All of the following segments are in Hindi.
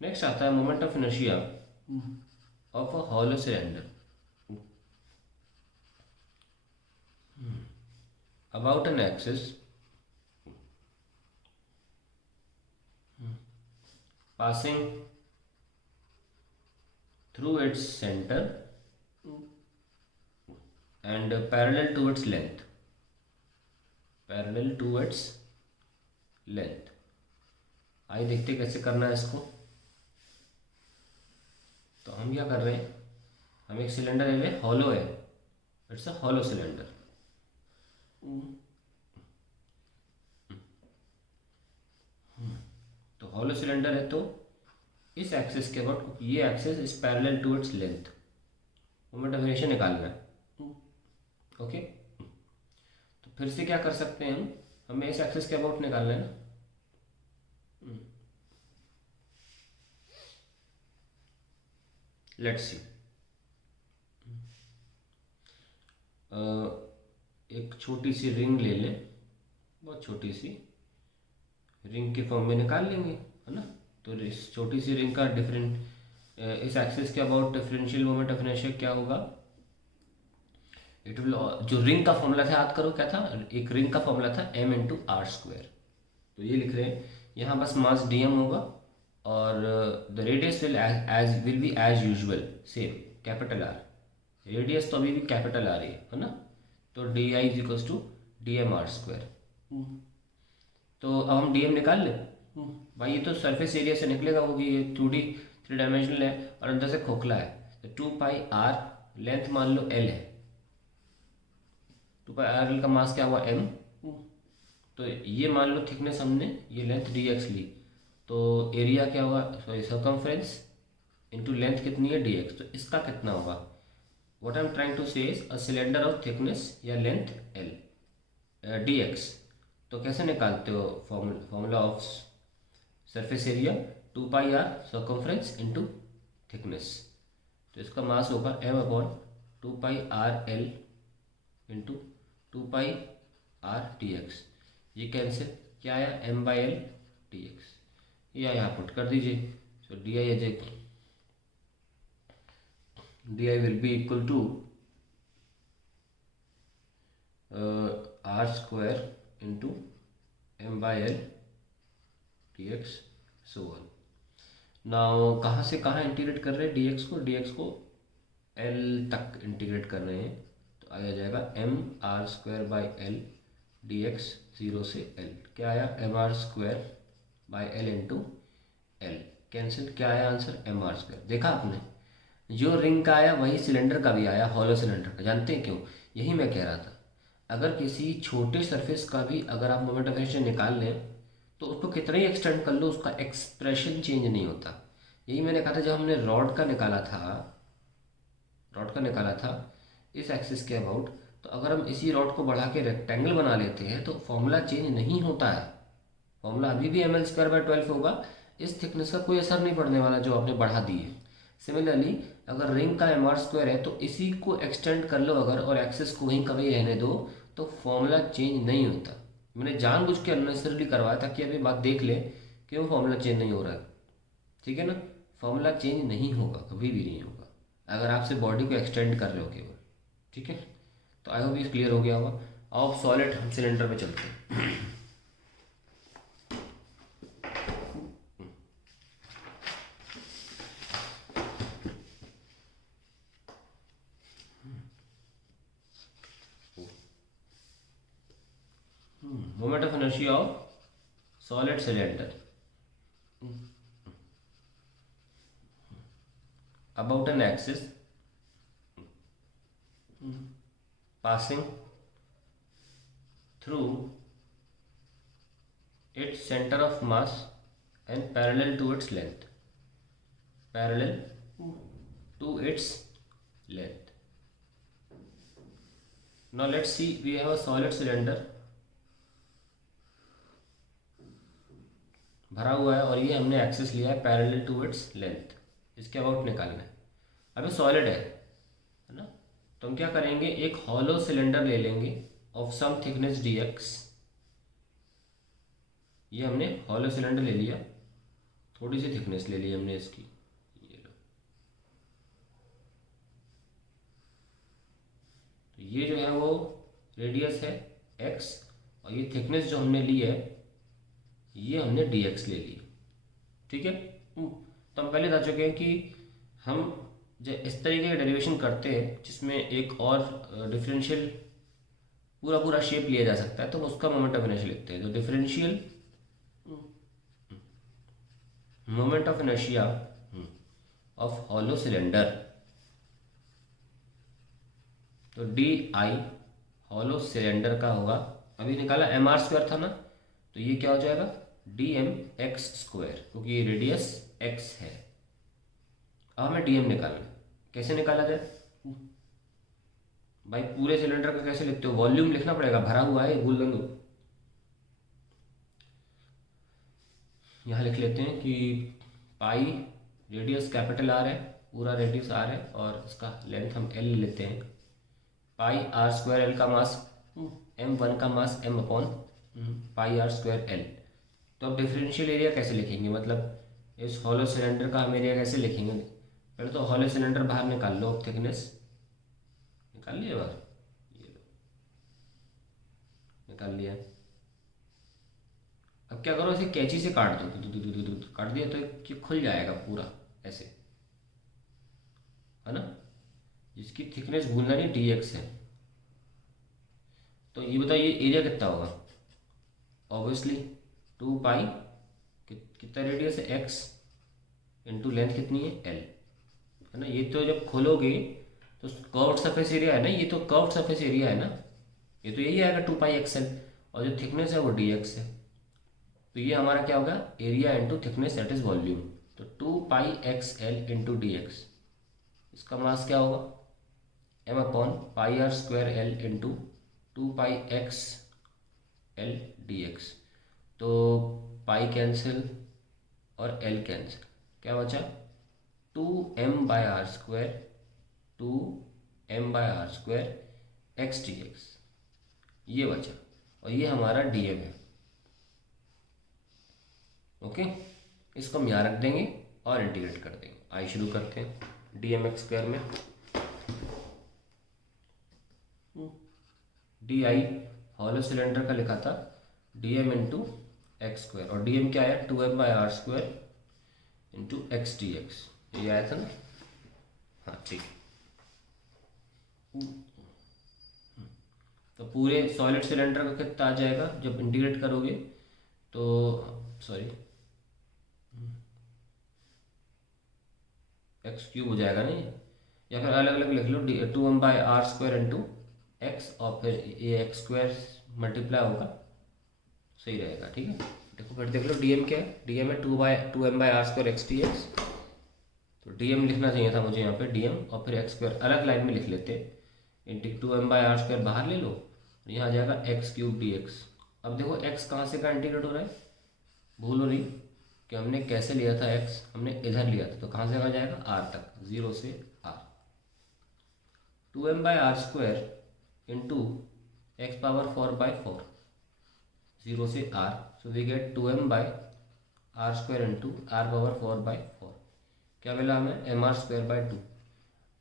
नेक्स्ट आता है moment of inertia of a hollow cylinder about an axis passing through its center and parallel to its length. Parallel to its length. आइए देखते कैसे करना है इसको। तो हम क्या कर रहे हैं, हम एक सिलेंडर है, हॉलो है, इट्स अ हॉलो सिलेंडर। तो हॉलो सिलेंडर है, तो इस एक्सिस के अबाउट ये axis is parallel to its length, moment of inertia निकालना है। ओके, तो फिर से क्या कर सकते हैं हम, हमें इस एक्सिस के अबाउट निकालना है ना। लेट्स सी, एक छोटी सी रिंग ले लें, बहुत छोटी सी रिंग के फॉर्म में निकाल लेंगे, है ना। तो इस छोटी सी रिंग का इस एक्सिस के about differential moment of inertia क्या होगा, इट विल, जो रिंग का फॉर्मूला था याद करो क्या था, एक रिंग का फॉर्मूला था m इंटू आर स्क्वायर। तो ये लिख रहे हैं यहाँ, बस मास dm होगा और the radius will be as usual same capital R. Radius तो अभी भी कैपिटल आर है ना। तो D I is equals to D M R square. तो अब हम डीएम निकाल लें। भाई ये तो सरफेस एरिया से निकलेगा, वो ये 2D 3 डायमेंशनल है और अंदर से खोखला है। तो 2 पाई आर, लेंथ मान लो एल है, 2 पाई आर एल का मास क्या हुआ m। तो ये मान लो थिकनेस हमने ये लेंथ dx ली, तो एरिया क्या हुआ, सॉरी सर्कमफ्रेंस इंटू लेंथ कितनी है dx। तो इसका कितना होगा, what I am trying to say is a cylinder of thickness या लेंथ l dx। तो कैसे निकालते हो, formula of surface area 2 pi R circumference into thickness. तो इसका मास होगा m upon 2 pi R L into 2 pi R D x. ये कैंसिल, क्या आया m by L D X, या यहाँ पुट कर दीजिए। So D I as D I will be equal to R square into m by L D X so one. Now कहाँ से कहाँ इंटीग्रेट कर रहे हैं dx को l तक इंटीग्रेट कर रहे हैं। तो आ जाएगा m R square by L D X, 0 से l क्या आया m R square by L into L, cancel, क्या आया आंसर m आर स्क्वायर। देखा आपने, जो रिंग का आया वही सिलेंडर का भी आया, हॉलो सिलेंडर का। जानते हैं क्यों, यही मैं कह रहा था, अगर किसी छोटे सरफेस का भी अगर आप मोमेंट ऑफ इनर्शिया निकाल लें तो उसको कितना ही एक्सटेंड कर लो, उसका एक्सप्रेशन चेंज नहीं होता। यही मैंने कहा था जब हमने रॉड का निकाला था इस एक्सिस के अबाउट, तो अगर हम इसी रॉड को बढ़ा के रेक्टेंगल बना लेते हैं तो फॉर्मूला चेंज नहीं होता है, फॉर्मूला अभी भी ml स्क्वायर बाई 12 होगा। इस थिकनेस का कोई असर नहीं पड़ने वाला जो आपने बढ़ा दी है। सिमिलरली अगर रिंग का mr स्क्वायर है तो इसी को एक्सटेंड कर लो अगर, और एक्सिस को वहीं कभी रहने दो, तो फॉर्मूला चेंज नहीं होता। मैंने जानबूझ के अननेसेसरली करवाया ताकि अभी बात देख ले क्यों फॉर्मूला चेंज नहीं हो रहा है। ठीक है ना, फॉर्मूला चेंज नहीं होगा, कभी भी नहीं होगा अगर आपसे बॉडी को एक्सटेंड कर रहे हो केवल। ठीक है, तो आई होप ये क्लियर हो गया होगा। अब सॉलिड हम सिलेंडर में चलते हैं। Moment of inertia of solid cylinder about an axis passing through its center of mass and parallel to its length, parallel to its length. Now let's see, we have a solid cylinder भरा हुआ है और ये हमने एक्सिस लिया है पैरेलल टू इट्स लेंथ, इसके अबाउट निकालना है। अभी सॉलिड है ना, तो हम क्या करेंगे, एक हॉलो सिलेंडर ले लेंगे ऑफ सम थिकनेस dx। ये हमने हॉलो सिलेंडर ले लिया, थोड़ी सी थिकनेस ले ली हमने इसकी, ये लो। तो ये जो है वो रेडियस है x, और ये थिकनेस जो हमने ली है ये हमने dx ले ली, ठीक है। तो हम पहले बता चुके हैं कि हम जो इस तरीके का डेरिवेशन करते हैं जिसमें एक और डिफरेंशियल पूरा पूरा शेप लिया जा सकता है, तो उसका मोमेंट ऑफ इनर्शिया लिखते हैं। तो differential moment of inertia of hollow cylinder, तो डी आई हॉलो सिलेंडर का होगा, अभी निकाला एम आर स्क्वायर था ना, तो ये क्या हो जाएगा डी एम एक्स स्क्वायर, क्योंकि ये रेडियस एक्स है। अब हमें डी एम निकालना है, कैसे निकाला जाए भाई? पूरे सिलेंडर का कैसे लिखते हो? वॉल्यूम लिखना पड़ेगा, भरा हुआ है, भूल गए तो यहाँ लिख लेते हैं कि पाई रेडियस कैपिटल आर है, पूरा रेडियस आर है, और इसका लेंथ हम एल लेते हैं। पाई आर स्क्वायर एल का मास एम वन का mass M upon pi are square L. तो अब डिफरेंशियल एरिया कैसे लिखेंगे, मतलब इस हॉलो सिलेंडर का हम एरिया कैसे लिखेंगे? पहले तो हॉलो सिलेंडर बाहर निकाल लो, थिकनेस निकाल लिया बाहर, ये लो निकाल लिया। अब क्या करो, इसे कैंची से काट दो, काट दिया तो ये खुल जाएगा पूरा ऐसे, है ना। इसकी थिकनेस भूलना नहीं, dx है। तो ये बताइए एरिया कितना होगा? ऑब्वियसली 2 पाई कितना रेडियस है x इंटू लेंथ कितनी है l, है ना। ये तो जब खोलोगे तो कर्व्ड सरफेस एरिया है ना, ये तो कर्व्ड सरफेस एरिया है ना, ये तो यही आएगा 2 पाई xl, और जो थिकनेस है वो dx है। तो ये हमारा क्या होगा, area into thickness that is volume. तो 2 पाई xl इंटू dx, इसका मास क्या होगा m upon pi are square L into 2 pi x L D x. तो पाई कैंसिल और एल कैंसिल, क्या बचा 2m by r square, 2m by r square x d x, ये बचा, और ये हमारा dm है। ओके, इसको हम यहाँ रख देंगे और इंटीग्रेट कर देंगे। आइए शुरू करते हैं। डी एम एक्स स्क्वायर में डी आई हॉलो सिलेंडर का लिखा था d m into x square, और डी एम क्या आया 2m by r square into x d x, ये आया था ना। हाँ ठीक है। तो पूरे सॉलिड सिलेंडर का कितना आ जाएगा जब इंटीग्रेट करोगे? तो सॉरी एक्स क्यूब हो जाएगा नहीं, या फिर अलग अलग लिख लो 2m by r square into x, और फिर ये एक्स स्क्वायर मल्टीप्लाई होगा, सही रहेगा। ठीक है, देखो फिर देख लो डीएम क्या है, डीएम है 2m by r square x d x. तो डीएम लिखना चाहिए था मुझे यहाँ पे डीएम, और फिर एक्स स्क्वायर अलग लाइन में लिख लेते, into 2m by r square बाहर ले लो, यहाँ आ जाएगा एक्स क्यूब डी एक्स। अब देखो एक्स कहाँ से कहाँ इंटीग्रेट हो रहा है, भूलो नहीं कि हमने कैसे लिया था एक्स, हमने इधर लिया था, तो कहाँ से कहाँ जाएगा आर तक, 0 से r. 2m by r square into x power 4/4, 0 से r, so we get 2m by r square into r power 4/4, क्या मिला हमें एम आर स्क्वायर बाय 2।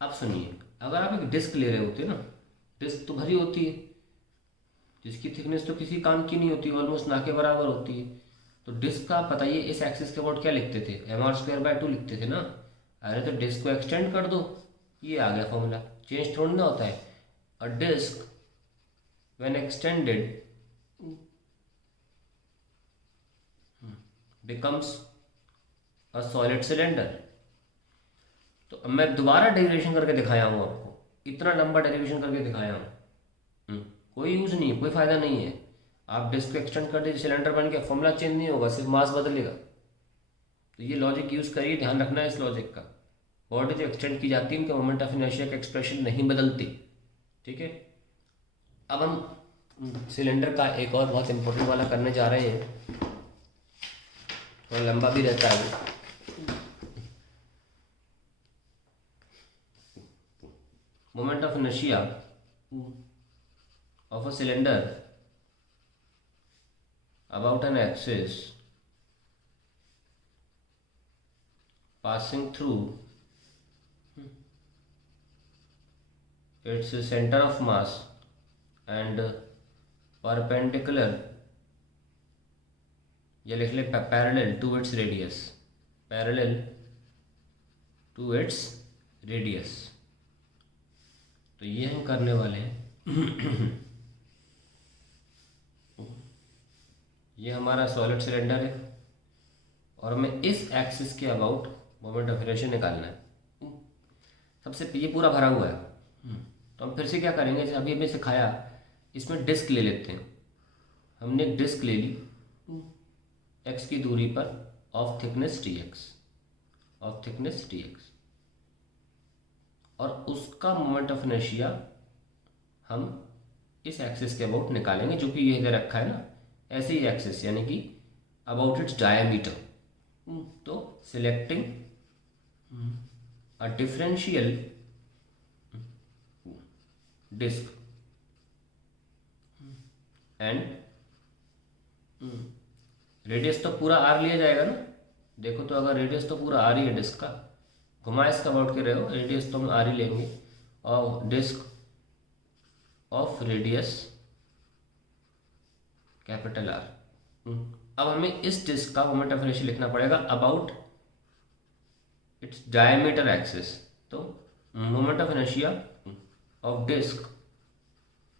अब सुनिए, अगर आप एक डिस्क ले रहे होते ना, डिस्क तो भरी होती है, जिसकी थिकनेस तो किसी काम की नहीं होती, ऑलमोस्ट ना के बराबर होती है, तो डिस्क का आप बताइए इस एक्सिस के अबाउट क्या लिखते थे, एम आर स्क्वायर बाय 2 लिखते थे ना। अरे तो डिस्क को एक्सटेंड कर दो, ये आ गया फॉर्मूला, चेंज थोड़ा ना होता है। A disc when extended becomes a solid cylinder. तो अब मैं दोबारा डेरिवेशन करके दिखाया हूँ आपको, इतना लंबा डेरिवेशन करके दिखाया हूँ, कोई यूज़ नहीं है, कोई फ़ायदा नहीं है। आप डिस्क को एक्सटेंड कर दीजिए, सिलेंडर बन गया, फॉर्मूला चेंज नहीं होगा, सिर्फ मास बदलेगा। तो ये लॉजिक यूज़ करिए, ध्यान रखना है इस लॉजिक का। बॉडी जो एक्सटेंड की जाती है उनका मोमेंट ऑफ इनर्शिया का एक्सप्रेशन नहीं बदलती, ठीक है। अब हम सिलेंडर का एक और बहुत इंपॉर्टेंट वाला करने जा रहे हैं, और लंबा भी रहता है। Moment of inertia of a cylinder about an axis passing through its center of mass and perpendicular, ये लिख ले parallel to its radius, parallel to its radius. तो ये हम करने वाले हैं। ये हमारा सॉलिड सिलेंडर है और हमें इस एक्सिस के अबाउट मोमेंट ऑफ इनर्शिया निकालना है। सबसे ये पूरा भरा हुआ है, तो हम फिर से क्या करेंगे, जैसे अभी हमें सिखाया, इसमें डिस्क ले लेते हैं। हमने एक डिस्क ले ली x की दूरी पर of thickness dx, of thickness dx, और उसका मोमेंट ऑफ इनर्शिया हम इस एक्सिस के अबाउट निकालेंगे, जो कि ये इधर रखा है ना, ऐसे ही एक्सिस, यानी कि अबाउट इट्स डायमीटर। तो selecting a differential disc and radius तो पूरा आर लिया जाएगा ना। देखो तो अगर रेडियस तो पूरा आर ही है डिस्क का, घुमा इसका अबाउट के रहे हो, रेडियस तो हम आर ही लेंगे, और disc of radius capital R. अब हमें इस डिस्क का मोमेंट ऑफ इनर्शिया लिखना पड़ेगा अबाउट इट्स डायमीटर एक्सिस। तो moment of inertia of disc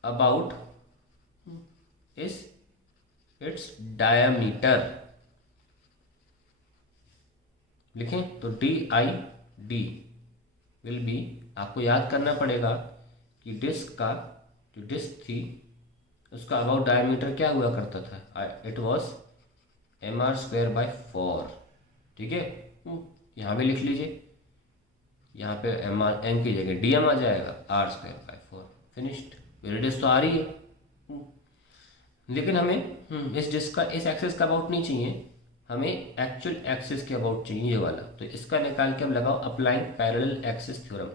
about इस इट्स डायमीटर लिखें तो DID विल बी, आपको याद करना पड़ेगा कि डिस्क का जो डिस्क थी उसका अबाउट डायमीटर क्या हुआ करता था, इट वॉज mr²/4। ठीक है, यहाँ भी लिख लीजिए, यहाँ पे m की जगह dm आ जाएगा, r²/4, फिनिश्ड। रेडियस तो आ रही है, लेकिन हमें इस डिस्क का इस एक्सिस का अबाउट नहीं चाहिए, हमें एक्चुअल एक्सिस के अबाउट चाहिए, ये वाला। तो इसका निकाल के हम लगाओ अप्लाइंग पैरेलल एक्सिस थ्योरम,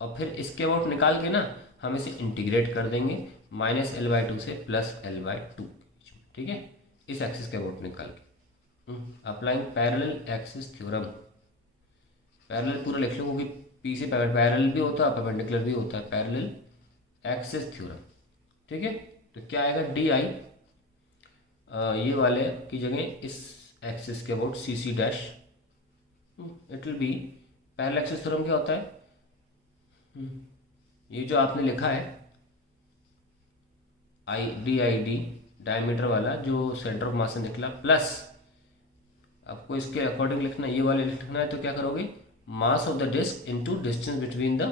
और फिर इसके अबाउट निकाल के ना हम इसे इंटीग्रेट कर देंगे -L/2 से +L/2। ठीक है, इस एक्सिस के अबाउट निकाल के applying parallel axis theorem. Parallel पूरा लिख लो, क्योंकि पी से पैरेलल भी होता है, परपेंडिकुलर भी होता है, पैरेलल एक्सिस थ्योरम। ठीक है, तो क्या आएगा, DI ये वाले की जगह इस एक्सिस के about CC dash, it will be parallel axis theorem. क्या होता है, ये जो आपने लिखा है DID डायमीटर वाला जो सेंटर ऑफ मास से निकला, प्लस आपको इसके अकॉर्डिंग लिखना, ये वाले लिखना है। तो क्या करोगे, mass of the disc into distance between the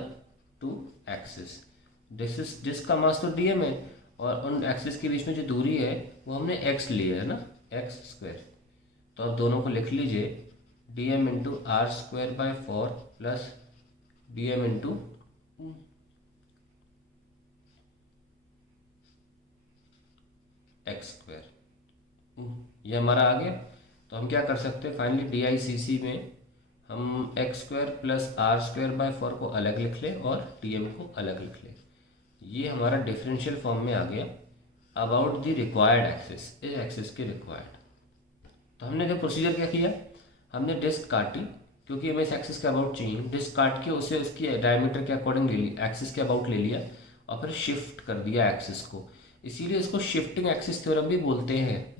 two axis. Disc का मास तो dm है, और उन एक्सिस के बीच में जो दूरी है वो हमने x लिया है ना, x²। तो आप दोनों को लिख लीजिए, dm into r²/4 plus dm into x²। ये हमारा आ गया। तो हम क्या कर सकते हैं, फाइनली DICC में हम x² प्लस r²/4 को अलग लिख लें और dm को अलग लिख लें। ये हमारा डिफरेंशियल फॉर्म में आ गया अबाउट द रिक्वायर्ड एक्सिस, इस एक्सिस के रिक्वायर्ड। तो हमने जो प्रोसीजर क्या किया, हमने डिस्क काटी, क्योंकि हमें इस एक्सिस के अबाउट चाहिए, डिस्क काट के उसे उसकी डायमीटर के अकॉर्डिंग ले लिया, एक्सिस के अबाउट ले लिया, और फिर शिफ्ट कर दिया एक्सिस को। इसीलिए इसको शिफ्टिंग एक्सिस थ्योरम भी बोलते हैं।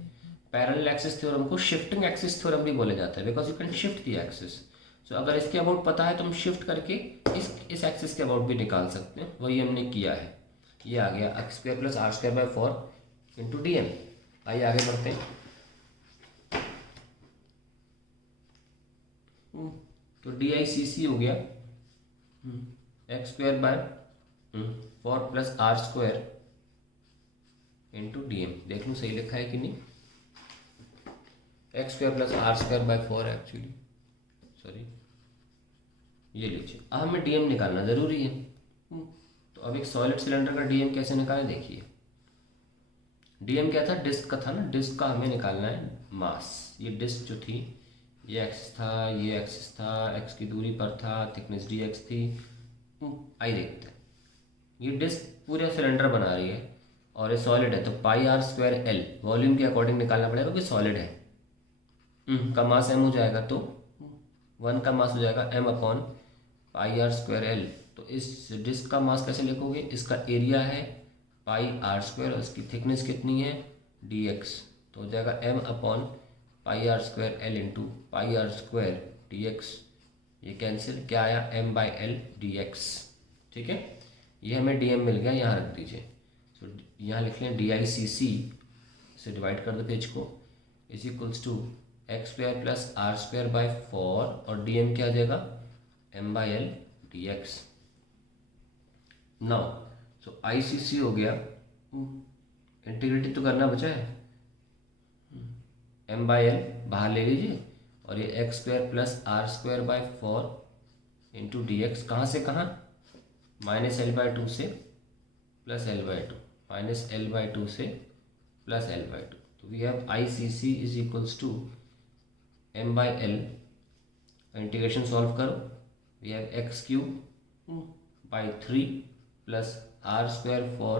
पैरेलल एक्सिस थ्योरम को शिफ्टिंग एक्सिस थ्योरम भी बोला जाता है, because you can shift the axis. So अगर इसके अबाउट पता है तो हम शिफ्ट करके इस एक्सिस के अबाउट भी निकाल सकते हैं, वही हमने किया है। ये आ गया x² plus r²/4 into dm। आइए आगे बढ़ते हैं। तो DICC हो गया x²/4 plus r² into dm। देख लो सही लिखा है कि नहीं, x² plus r²/4 actually, sorry, ये लीजिए। अब हमें dm निकालना ज़रूरी है। तो अब एक सॉलिड सिलेंडर का dm कैसे निकालें, देखिए। dm क्या था, डिस्क का था ना, डिस्क का हमें निकालना है मास। ये डिस्क जो थी, ये एक्स था, ये एक्सिस था, x की दूरी पर था, थिकनेस dx थी। आइए देखते हैं, ये डिस्क पूरे सिलेंडर बना रही है और ये सॉलिड है, तो πr²L वॉल्यूम के अकॉर्डिंग निकालना पड़ेगा, क्योंकि सॉलिड है। का मास m हो जाएगा, तो 1 का मास हो जाएगा m/πr²L। तो इस डिस्क का मास कैसे लिखोगे, इसका एरिया है πr², और इसकी थिकनेस कितनी है dx, तो हो जाएगा m/πr²L इंटू πr² dx। ये कैंसिल, क्या आया m/L dx। ठीक है, ये हमें dm मिल गया, यहाँ रख दीजिए। तो यहाँ लिख लें DICC से डिवाइड कर दो पेज को, is equals to x² + r²/4, और dm क्या आ जाएगा m/L dx। Now so ICC हो गया, इंटीग्रेटेड तो करना बचा है, m/L बाहर ले लीजिए, और ये x² + r²/4 इंटू dx, कहाँ से कहाँ, -L/2 से +L/2, -L/2 से +L/2। तो we have ICC is equals to m/L, integration solve करो, we have x³/3 + r² for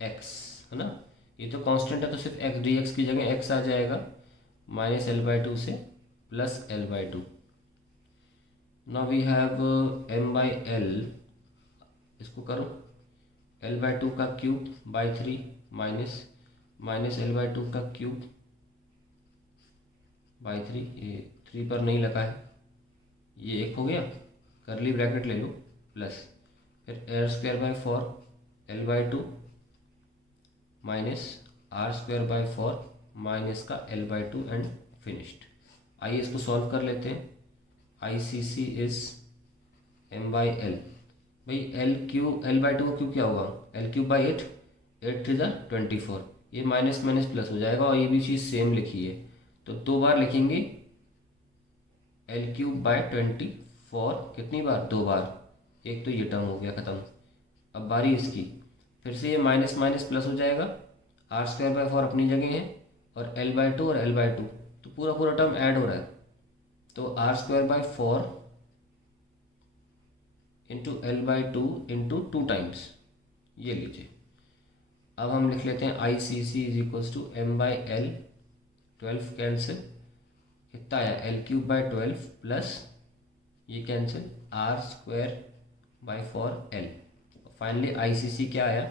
x, है ना, ये तो कांस्टेंट है, तो सिर्फ x dx की जगह x आ जाएगा, -L/2 से +L/2। Now we have m/L, इसको करो, L/2 का क्यूब बाई 3 माइनस L/2 का क्यूब बाई 3, ये 3 पर नहीं लगा है, ये 1 हो गया, करली ब्रैकेट ले लो, प्लस फिर r²/4 L/2 minus r²/4 minus का L/2 एंड फिनिश्ड। आइए इसको सॉल्व कर लेते हैं। ICC इज m/L, भाई L/2 का क्यूब क्या होगा, L3/8, 8 × 24, ये माइनस माइनस प्लस हो जाएगा, और ये भी चीज़ सेम लिखी है, तो 2 बार लिखेंगे L3/24, कितनी बार, 2 बार, एक तो ये टर्म हो गया ख़त्म। अब बारी इसकी, फिर से ये माइनस माइनस प्लस हो जाएगा, r²/4 अपनी जगह है, और L/2 और L/2, तो पूरा पूरा टर्म ऐड हो रहा है, तो r²/4 into L/2 into 2 times, ये लीजिए। अब हम लिख लेते हैं ICC is equals to m/L, 12 cancel, कितना आया L3/12 प्लस ये कैंसिल r²/4L, फाइनली ICC क्या आया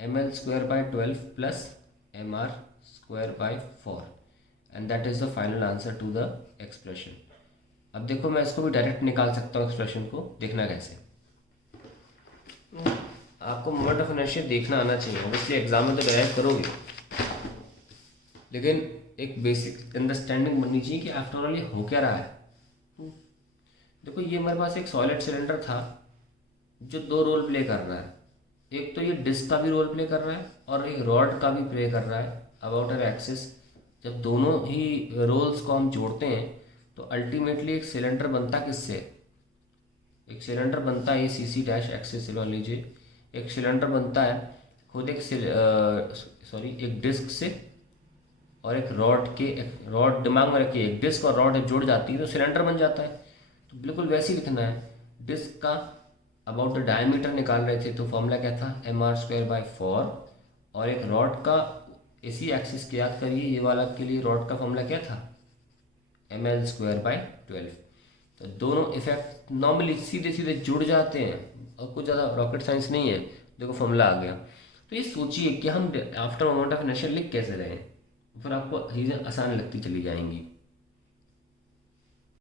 mL²/12 plus mr²/4, and that is the final answer to the expression. अब देखो, मैं इसको भी डायरेक्ट निकाल सकता हूँ एक्सप्रेशन को, देखना कैसे, आपको मोमेंट ऑफ इनर्शिया देखना आना चाहिए, ऑब्वियसली एग्जाम में तो डायरेक्ट करोगे, लेकिन एक बेसिक अंडरस्टैंडिंग बननी चाहिए कि आफ्टर ऑल ये हो क्या रहा है। देखो, ये हमारे पास एक सॉलिड सिलेंडर था जो 2 रोल प्ले कर रहा है, एक तो ये डिस्क का भी रोल प्ले कर रहा है और एक रॉड का भी प्ले कर रहा है अबाउट एन एक्सिस। जब दोनों ही रोल्स को हम जोड़ते हैं तो अल्टीमेटली एक सिलेंडर बनता किससे, एक सिलेंडर बनता है CC डैश एक्सिस से, मान लीजिए एक सिलेंडर बनता है खुद एक डिस्क से और एक रॉड के, रॉड दिमाग में रखिए, एक डिस्क और रॉड जुड़ जाती है तो सिलेंडर बन जाता है। तो बिल्कुल वैसे ही लिखना है, डिस्क का अबाउट द डायमीटर निकाल रहे थे तो फॉर्मूला क्या था mr²/4, और एक रॉड का इसी एक्सिस के याद करिए, ये वाला के लिए रॉड का फॉर्मूला क्या था mL²/12। तो दोनों इफेक्ट नॉर्मली सीधे सीधे जुड़ जाते हैं और कुछ ज़्यादा रॉकेट साइंस नहीं है, देखो फॉर्मूला आ गया। तो ये सोचिए कि हम आफ्टर मोमेंट ऑफ इनर्शिया लिख कैसे रहे हैं, फिर आपको चीज़ें आसान लगती चली जाएंगी।